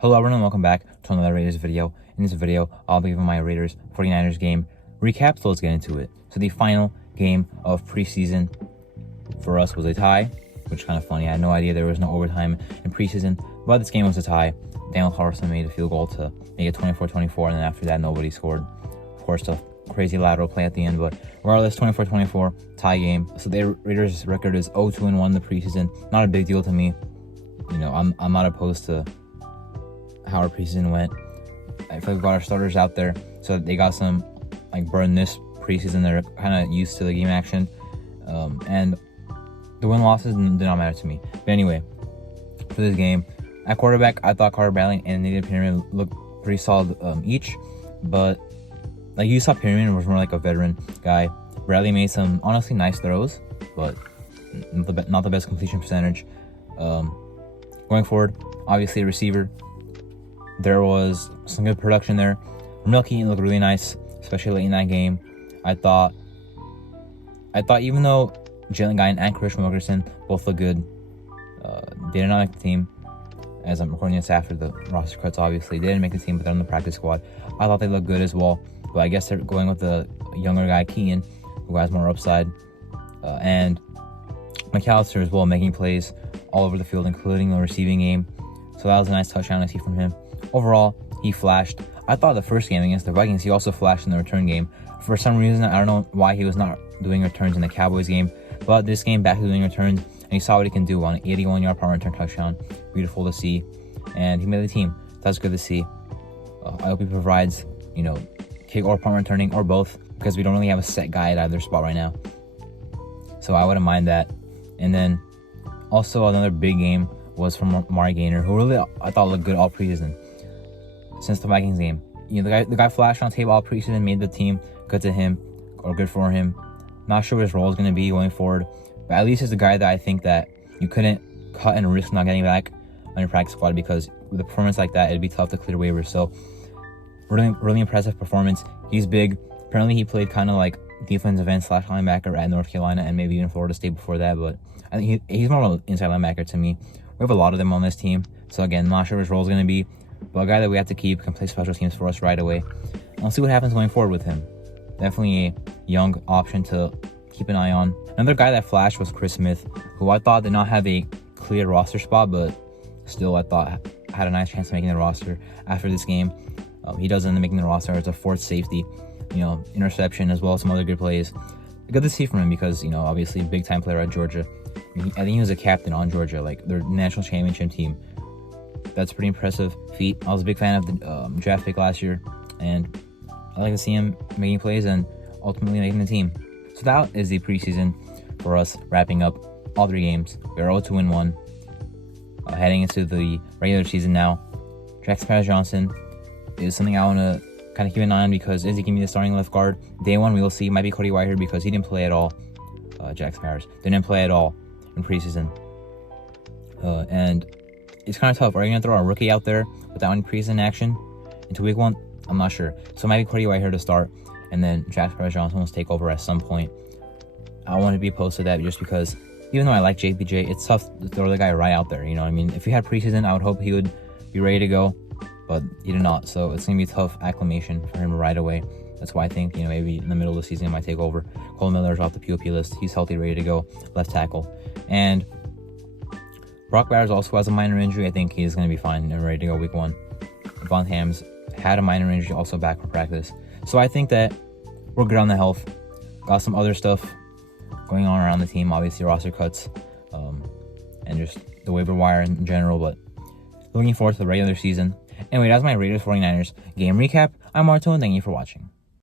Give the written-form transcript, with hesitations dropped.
Hello everyone and welcome back to another Raiders video. In this video, I'll be giving my Raiders 49ers game recap, so let's get into it. So the final game of preseason for us was a tie, which is kind of funny. I had no idea there was no overtime in preseason, but this game was a tie. Daniel Carlson made a field goal to make it 24-24, and then after that, nobody scored. Of course, a crazy lateral play at the end, but regardless, 24-24, tie game. So the Raiders' record is 0-2-1 in the preseason. Not a big deal to me. You know, I'm not opposed to how our preseason went. I feel like we got our starters out there, so they got some burn this preseason. They're kind of used to the game action, and the win-losses did not matter to me. But anyway, for this game, at quarterback, I thought Carter Bradley and Nathan Peterman looked pretty solid each, but like you saw, Peterman was more like a veteran guy. Bradley made some honestly nice throws, but not the best completion percentage. Going forward, obviously a receiver, there was some good production there. Milky looked really nice, especially late in that game. I thought even though Jalen Guy and Christian Wilkerson both look good, they did not make the team. As I'm recording this after the roster cuts, obviously they didn't make the team, but they're on the practice squad. I thought they looked good as well, but I guess they're going with the younger guy Keaton, who has more upside, and McAllister as well, making plays all over the field, including the receiving game. So that was a nice touchdown to see from him. Overall, he flashed. I thought the first game against the Vikings, he also flashed in the return game. For some reason, I don't know why he was not doing returns in the Cowboys game, but this game back to doing returns, and he saw what he can do on an 81-yard punt return touchdown. Beautiful to see, and he made the team. That's good to see. I hope he provides, kick or punt returning or both, because we don't really have a set guy at either spot right now. So I wouldn't mind that. And then also another big game was from Amari Gainer, who really I thought looked good all preseason. Since the Vikings game, the guy flashed on tape all preseason, made the team. Good to him, or good for him. Not sure what his role is going to be going forward, but at least he's a guy that I think that you couldn't cut and risk not getting back on your practice squad, because with a performance like that, it'd be tough to clear waivers. So really impressive performance. He's big. Apparently he played kind of like defensive end / linebacker at North Carolina and maybe even Florida State before that, but I think he's more of an inside linebacker to me. We have a lot of them on this team, so again, not sure what his role is going to be, but a guy that we have to keep, can play special teams for us right away. And we'll see what happens going forward with him. Definitely a young option to keep an eye on. Another guy that flashed was Chris Smith, who I thought did not have a clear roster spot, but still I thought had a nice chance of making the roster after this game. He does end up making the roster as a fourth safety, interception as well as some other good plays. Good to see from him because, obviously big time player at Georgia. I think he was a captain on Georgia, like their national championship team. That's a pretty impressive feat. I was a big fan of the draft pick last year, and I like to see him making plays and ultimately making the team. So that is the preseason for us, wrapping up all 3 games. We're 0-2-1, heading into the regular season now. Jax Johnson is something I want to kind of keep an eye on, because is he going to be the starting left guard? Day 1, we will see. It might be Cody Whitehair because he didn't play at all. Jax Paris didn't play at all in preseason. And it's kind of tough. Are you going to throw a rookie out there without any preseason action into week 1? I'm not sure. So it might be Cody Whitehair to start, and then Jax Johnson will take over at some point. I want to be opposed to that just because even though I like JPJ, it's tough to throw the guy right out there. If he had preseason, I would hope he would be ready to go, but he did not. So it's going to be a tough acclimation for him right away. That's why I think, maybe in the middle of the season he might take over. Cole Miller's off the POP list. He's healthy, ready to go, left tackle. And Brock Bowers also has a minor injury. I think he's going to be fine and ready to go week 1. Von Hams had a minor injury, also back for practice. So I think that we're good on the health. Got some other stuff going on around the team, obviously roster cuts, and just the waiver wire in general, but looking forward to the regular season. Anyway, that's my Raiders 49ers game recap. I'm Marto, and thank you for watching.